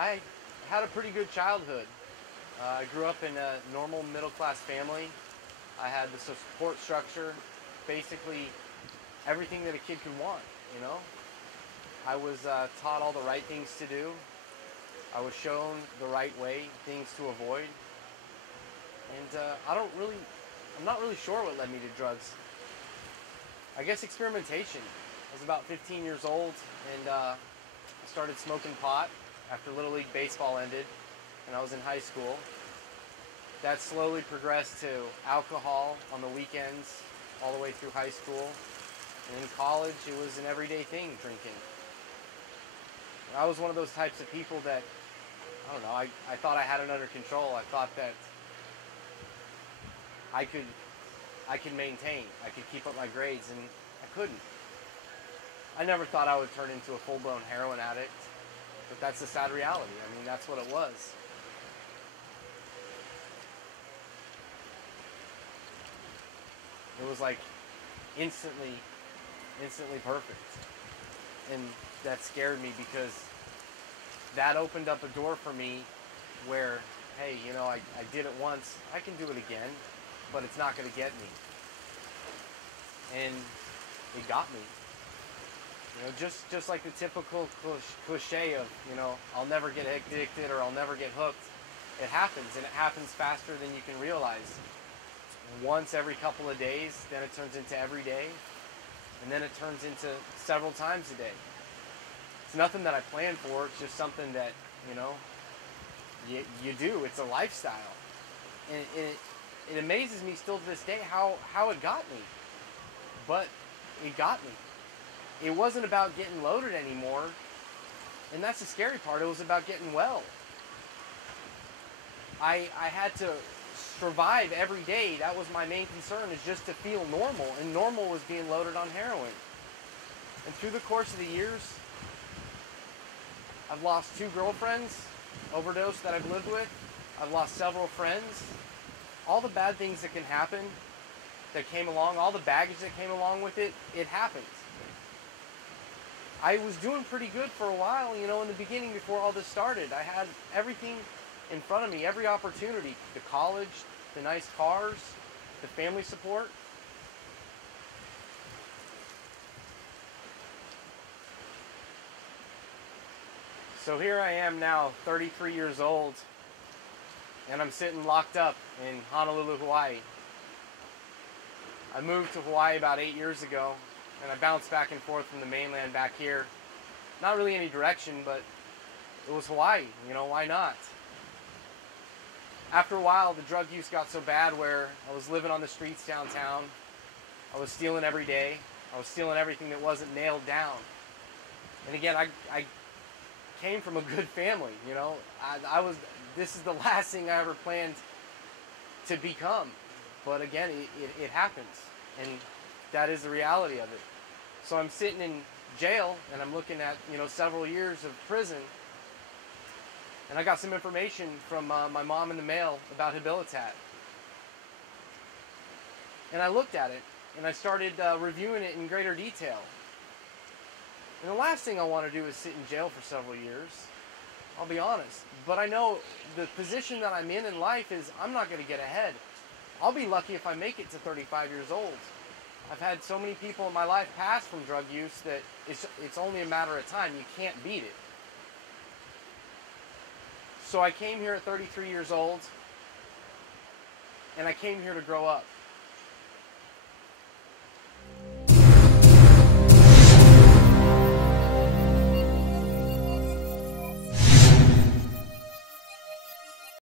I had a pretty good childhood. I grew up in a normal middle-class family. I had the support structure, basically everything that a kid could want, you know? I was taught all the right things to do. I was shown the right way, things to avoid. And I'm not really sure what led me to drugs. I guess experimentation. I was about 15 years old and I started smoking pot after Little League Baseball ended and I was in high school. That slowly progressed to alcohol on the weekends all the way through high school. And in college, it was an everyday thing, drinking. I was one of those types of people that, I don't know, I thought I had it under control. I thought that I could maintain. I could keep up my grades, and I couldn't. I never thought I would turn into a full-blown heroin addict, but that's the sad reality. I mean, that's what it was. It was like instantly perfect. And that scared me because that opened up a door for me where, hey, you know, I did it once, I can do it again, but it's not going to get me. And it got me. You know, just like the typical cliche of, you know, I'll never get addicted or I'll never get hooked. It happens, and it happens faster than you can realize. Once every couple of days, then it turns into every day, and then it turns into several times a day. It's nothing that I plan for, it's just something that, you know, you do. It's a lifestyle. And it amazes me still to this day how it got me. But it got me. It wasn't about getting loaded anymore, and that's the scary part. It was about getting well. I had to survive every day. That was my main concern, is just to feel normal, and normal was being loaded on heroin. And through the course of the years, I've lost 2 girlfriends, overdose that I've lived with. I've lost several friends. All the bad things that can happen, that came along, all the baggage that came along with it, it happened. I was doing pretty good for a while, you know, in the beginning before all this started. I had everything in front of me, every opportunity. The college, the nice cars, the family support. So here I am now, 33 years old, and I'm sitting locked up in Honolulu, Hawaii. I moved to Hawaii about 8 years ago, and I bounced back and forth from the mainland back here. Not really any direction, but it was Hawaii, you know, why not? After a while, the drug use got so bad where I was living on the streets downtown. I was stealing every day. I was stealing everything that wasn't nailed down. And again, I came from a good family, you know. This is the last thing I ever planned to become. But again, it happens. And that is the reality of it. So I'm sitting in jail and I'm looking at, you know, several years of prison. And I got some information from my mom in the mail about Habilitat. And I looked at it and I started reviewing it in greater detail. And the last thing I want to do is sit in jail for several years. I'll be honest. But I know the position that I'm in life is I'm not going to get ahead. I'll be lucky if I make it to 35 years old. I've had so many people in my life pass from drug use that it's only a matter of time. You can't beat it. So I came here at 33 years old, and I came here to grow up.